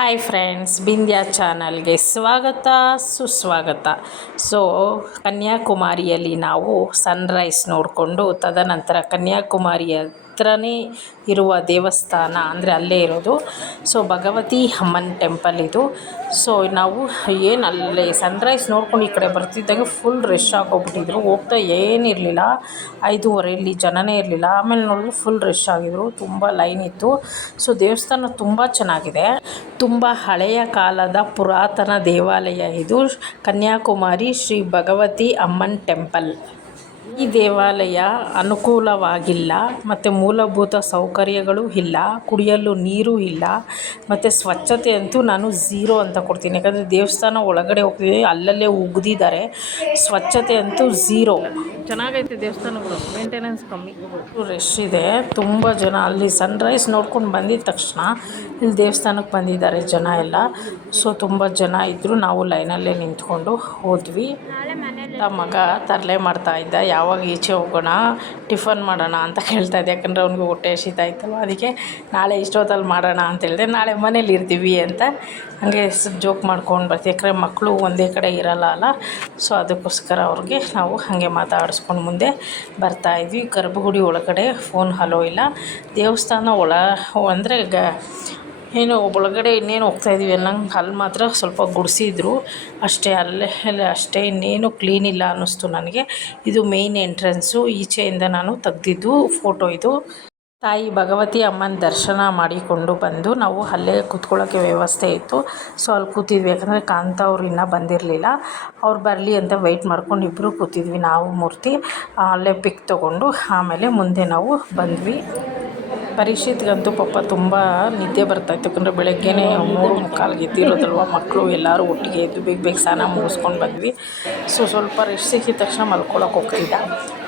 Hi friends, Bindya ಚಾನಲ್ಗೆ ಸ್ವಾಗತ ಸುಸ್ವಾಗತ. ಸೊ ಕನ್ಯಾಕುಮಾರಿಯಲ್ಲಿ ನಾವು ಸನ್ರೈಸ್ ನೋಡಿಕೊಂಡು ತದನಂತರ ಕನ್ಯಾಕುಮಾರಿಯ ಹತ್ರನೇ ಇರುವ ದೇವಸ್ಥಾನ ಅಂದರೆ ಅಲ್ಲೇ ಇರೋದು. ಸೊ ಭಗವತಿ ಅಮ್ಮನ ಟೆಂಪಲ್ ಇದು. ಸೊ ನಾವು ಅಲ್ಲಿ ಸನ್ರೈಸ್ ನೋಡ್ಕೊಂಡು ಈ ಕಡೆ ಬರ್ತಿದ್ದಾಗ ಫುಲ್ ರಶ್ ಆಗೋಗ್ಬಿಟ್ಟಿದ್ರು. ಹೋಗ್ತಾ ಏನಿರಲಿಲ್ಲ, 5:30 ಜನನೇ ಇರಲಿಲ್ಲ. ಆಮೇಲೆ ನೋಡಿದ್ರೆ ಫುಲ್ ರಶ್ ಆಗಿದ್ರು, ತುಂಬ ಲೈನ್ ಇತ್ತು. ಸೊ ದೇವಸ್ಥಾನ ತುಂಬ ಚೆನ್ನಾಗಿದೆ. ತುಂಬ ಹಳೆಯ ಕಾಲದ ಪುರಾತನ ದೇವಾಲಯ ಇದು. ಕನ್ಯಾಕುಮಾರಿ ಶ್ರೀ ಭಗವತಿ ಅಮ್ಮನ್ ಟೆಂಪಲ್. ಈ ದೇವಾಲಯ ಅನುಕೂಲವಾಗಿಲ್ಲ ಮತ್ತು ಮೂಲಭೂತ ಸೌಕರ್ಯಗಳು ಇಲ್ಲ, ಕುಡಿಯಲು ನೀರು ಇಲ್ಲ, ಮತ್ತು ಸ್ವಚ್ಛತೆ ಅಂತೂ ನಾನು 0 ಅಂತ ಕೊಡ್ತೀನಿ. ಯಾಕಂದರೆ ದೇವಸ್ಥಾನ ಒಳಗಡೆ ಹೋಗ್ತಿದ್ದೀವಿ, ಅಲ್ಲಲ್ಲೇ ಉಗಿದಿದ್ದಾರೆ. ಸ್ವಚ್ಛತೆ ಅಂತೂ 0. ಚೆನ್ನಾಗೈತೆ ದೇವಸ್ಥಾನಗಳು, ಮೇಂಟೆನೆನ್ಸ್ ಕಮ್ಮಿ, ರಶ್ ಇದೆ, ತುಂಬ ಜನ. ಅಲ್ಲಿ ಸನ್ರೈಸ್ ನೋಡ್ಕೊಂಡು ಬಂದಿದ್ದ ತಕ್ಷಣ ಇಲ್ಲಿ ದೇವಸ್ಥಾನಕ್ಕೆ ಬಂದಿದ್ದಾರೆ ಜನ ಎಲ್ಲ. ಸೊ ತುಂಬ ಜನ ಇದ್ದರು. ನಾವು ಲೈನಲ್ಲೇ ನಿಂತ್ಕೊಂಡು ಹೋದ್ವಿ. ಮಗ ತರಲೆ ಮಾಡ್ತಾಯಿದ್ದ, ಯಾವಾಗ ಈಚೆ ಹೋಗೋಣ, ಟಿಫನ್ ಮಾಡೋಣ ಅಂತ ಕೇಳ್ತಾಯಿದ್ದೆ. ಯಾಕಂದರೆ ಅವ್ನಿಗೆ ಹೊಟ್ಟೆ ಹಸಿತಾ ಇತ್ತಲ್ವ, ಅದಕ್ಕೆ ನಾಳೆ ಇಷ್ಟೊತ್ತಲ್ಲಿ ಮಾಡೋಣ ಅಂತ ಹೇಳಿದೆ. ನಾಳೆ ಮನೇಲಿ ಇರ್ತೀವಿ ಅಂತ ಹಾಗೆ ಜೋಕ್ ಮಾಡ್ಕೊಂಡು ಬರ್ತೀವಿ. ಯಾಕಂದರೆ ಮಕ್ಕಳು ಒಂದೇ ಕಡೆ ಇರಲ್ಲ ಅಲ್ಲ. ಸೊ ಅದಕ್ಕೋಸ್ಕರ ಅವ್ರಿಗೆ ನಾವು ಹಾಗೆ ಮಾತಾಡಿಸ್ಕೊಂಡು ಮುಂದೆ ಬರ್ತಾಯಿದ್ವಿ. ಗರ್ಭಗುಡಿ ಒಳಗಡೆ ಫೋನ್ ಹಲೋ ಇಲ್ಲ. ದೇವಸ್ಥಾನ ಅಂದರೆ ಏನು ಒಳಗಡೆ ಇನ್ನೇನು ಹೋಗ್ತಾಯಿದ್ವಿ ಅನ್ನಂಗೆ ಅಲ್ಲಿ ಮಾತ್ರ ಸ್ವಲ್ಪ ಗುಡಿಸಿದ್ರು ಅಷ್ಟೇ. ಅಲ್ಲೇ ಅಷ್ಟೇ, ಇನ್ನೇನು ಕ್ಲೀನ್ ಇಲ್ಲ ಅನ್ನಿಸ್ತು ನನಗೆ. ಇದು ಮೇಯ್ನ್ ಎಂಟ್ರೆನ್ಸು. ಈಚೆಯಿಂದ ನಾನು ತೆಗ್ದಿದ್ದು ಫೋಟೋ ಇದು. ತಾಯಿ ಭಗವತಿ ಅಮ್ಮನ ದರ್ಶನ ಮಾಡಿಕೊಂಡು ಬಂದು ನಾವು ಅಲ್ಲೇ ಕೂತ್ಕೊಳ್ಳೋಕ್ಕೆ ವ್ಯವಸ್ಥೆ ಇತ್ತು. ಸೊ ಅಲ್ಲಿ ಕೂತಿದ್ವಿ. ಯಾಕಂದರೆ ಕಾಂತ ಅವ್ರು ಇನ್ನೂ ಬಂದಿರಲಿಲ್ಲ. ಅವ್ರು ಬರಲಿ ಅಂತ ವೆಯ್ಟ್ ಮಾಡ್ಕೊಂಡು ಇಬ್ಬರು ಕೂತಿದ್ವಿ. ನಾವು ಮೂರ್ತಿ ಅಲ್ಲೇ ಪಿಕ್ ತೊಗೊಂಡು ಆಮೇಲೆ ಮುಂದೆ ನಾವು ಬಂದ್ವಿ. ಪರೀಕ್ಷಿತ್ಗಂತೂ ಪಾಪ ತುಂಬ ನಿದ್ದೆ ಬರ್ತಾಯಿತ್ತು. ಯಾಕಂದರೆ ಬೆಳಗ್ಗೆನೇ 3:45 ಎದ್ದಿರೋದಲ್ವ. ಮಕ್ಕಳು ಎಲ್ಲರೂ ಒಟ್ಟಿಗೆ ಎದ್ದು ಬೇಗ ಸ್ನಾನ ಮುಗಿಸ್ಕೊಂಡು ಬಂದ್ವಿ. ಸೊ ಸ್ವಲ್ಪ ರೆಸ್ಟ್ ಸಿಕ್ಕಿದ ತಕ್ಷಣ ಮಲ್ಕೊಳಕ್ಕೆ ಹೋಗ್ತಿದ್ದ.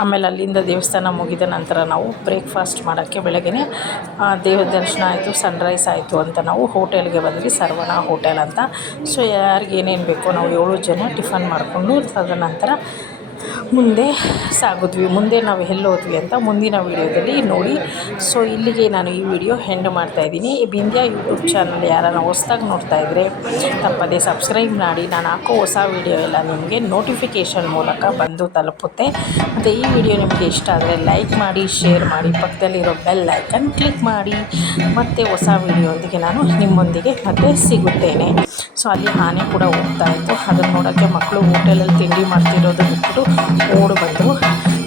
ಆಮೇಲೆ ಅಲ್ಲಿಂದ ದೇವಸ್ಥಾನ ಮುಗಿದ ನಂತರ ನಾವು ಬ್ರೇಕ್ಫಾಸ್ಟ್ ಮಾಡೋಕ್ಕೆ ಬೆಳಗ್ಗೆ ದೇವ್ರ ದರ್ಶನ ಆಯಿತು, ಸನ್ರೈಸ್ ಆಯಿತು ಅಂತ ನಾವು ಹೋಟೆಲ್ಗೆ ಬಂದ್ವಿ. ಸರ್ವಣ ಹೋಟೆಲ್ ಅಂತ. ಸೊ ಯಾರಿಗೆ ಏನೇನು ಬೇಕೋ ನಾವು 7 ಜನ ಟಿಫನ್ ಮಾಡಿಕೊಂಡು ತದನಂತರ ಮುಂದೆ ಸಾಗಿದ್ವಿ. ಮುಂದೆ ನಾವು ಎಲ್ಲಿ ಹೋದ್ವಿ ಅಂತ ಮುಂದಿನ ವೀಡಿಯೋದಲ್ಲಿ ನೋಡಿ. ಸೊ ಇಲ್ಲಿಗೆ ನಾನು ಈ ವಿಡಿಯೋ ಎಂಡ್ ಮಾಡ್ತಾಯಿದ್ದೀನಿ. ಬಿಂದ್ಯಾ ಯೂಟ್ಯೂಬ್ ಚಾನಲ್ ಯಾರನ್ನ ಹೊಸ್ದಾಗಿ ನೋಡ್ತಾಯಿದ್ರೆ ತಪ್ಪದೆ ಸಬ್ಸ್ಕ್ರೈಬ್ ಮಾಡಿ. ನಾನು ಹಾಕೋ ಹೊಸ ವೀಡಿಯೋ ಎಲ್ಲ ನಿಮಗೆ ನೋಟಿಫಿಕೇಷನ್ ಮೂಲಕ ಬಂದು ತಲುಪುತ್ತೆ. ಮತ್ತು ಈ ವಿಡಿಯೋ ನಿಮಗೆ ಇಷ್ಟ ಆದರೆ ಲೈಕ್ ಮಾಡಿ, ಶೇರ್ ಮಾಡಿ, ಪಕ್ಕದಲ್ಲಿರೋ ಬೆಲ್ ಐಕನ್ ಕ್ಲಿಕ್ ಮಾಡಿ. ಮತ್ತು ಹೊಸ ವೀಡಿಯೋದೊಂದಿಗೆ ನಾನು ನಿಮ್ಮೊಂದಿಗೆ ಮತ್ತೆ ಸಿಗುತ್ತೇನೆ. ಸೊ ಅಲ್ಲಿ ಆನೆ ಕೂಡ ಹೋಗ್ತಾಯಿತ್ತು. ಅದನ್ನು ನೋಡೋಕ್ಕೆ ಮಕ್ಕಳು ಹೋಟೆಲಲ್ಲಿ ತಿಂಡಿ ಮಾಡ್ತಿರೋದು ಬಿಟ್ಬಿಟ್ಟು ಓಡಿ ಬಂದರು.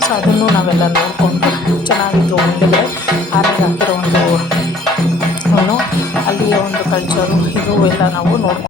ಸೊ ಅದನ್ನು ನಾವೆಲ್ಲ ನೋಡಿಕೊಂಡು ಚೆನ್ನಾಗಿತ್ತು. ಮುಂದೆ ಆನೆಗೆ ಹಾಕಿರೋ ಅಲ್ಲಿಯ ಒಂದು ಕಲ್ಚರು ಇದು ಎಲ್ಲ ನಾವು ನೋಡ್ಕೊಂಡು